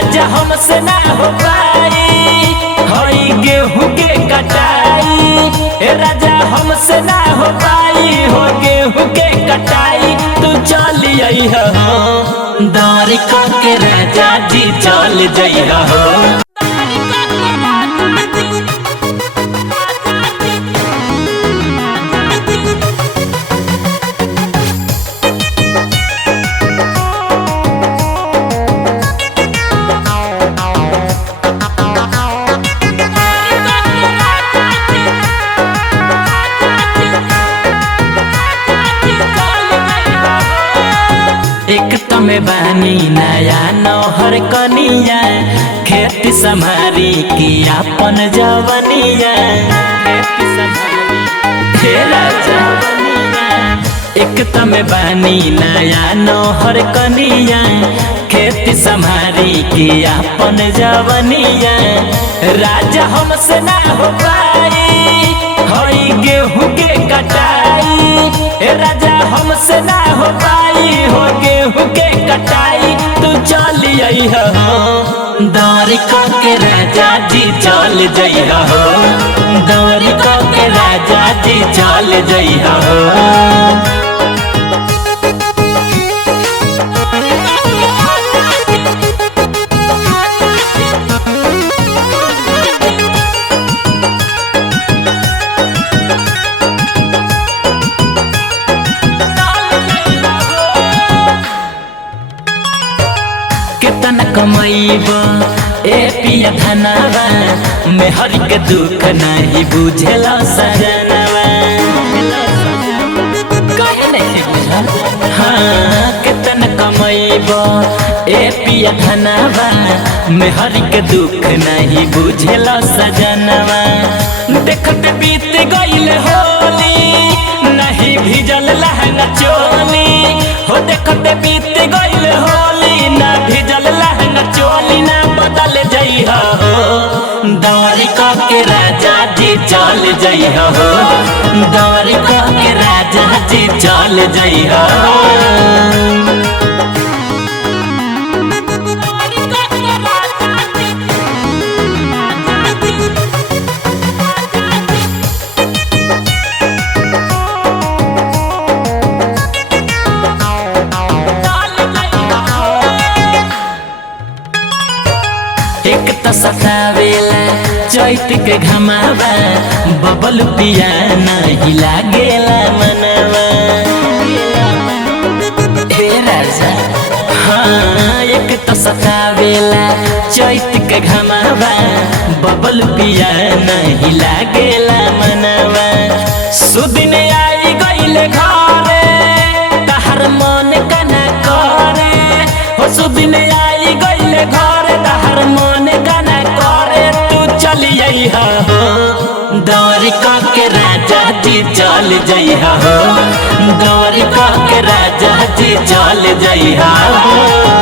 राजा हमसे ना हो पाई हई गेहूं के कटाई राजा हमसे ना हो पाई हो गेहूं के कटाई तू चली आई हो दौरी के राजा जी चल जइहा हो। एक तमें बानी नया नौहर कनिया खेत संभारी की अपन जवनिया एक तमें बानी नया नौहर कनिया खेत संभारी की अपन जवनिया राजा हमसे ना हो पाई हई गेहूं के कटाई राजा हमसे ना हो पाई हो गेहूं के कटाई तू चली आई हो दौरी के राजा जी चल जइहा हो दौरी के राजा जी चल जइहा हो। केतना कमाईबा ए पिया धनवा मेहर के दुख नहीं बुझेला सजनवा कहे नहीं बुझल हाँ केतना कमाईबा ए पिया धनवा मेहर के दुख नहीं बुझेला सजनवा देखते बीत गइल होली नहीं भिजल लहंगा चोली हो देखते बीत गइल होली ना भिजल लहंगा चोली ना बदल जइहा हो दौरी के राजा जी चल जइहा हो दौरी के राजा जी चल जइहा हो। एक तो सतावेला चैत के घमावा बबल पिया नहीं लागेला मनवा हे राजा हाँ एक तो सतावेला चैत के घमावा बबल पिया नहीं लागेला मनवा सुदिन आई गइले घरे तहर मन कना करे हो सुदिन आई गइले घरे तहर मन कना करे तू चली जइहा हो दौरी के राजा जी चल जइहा हो दौरी के राजा जी चल जइहा हो।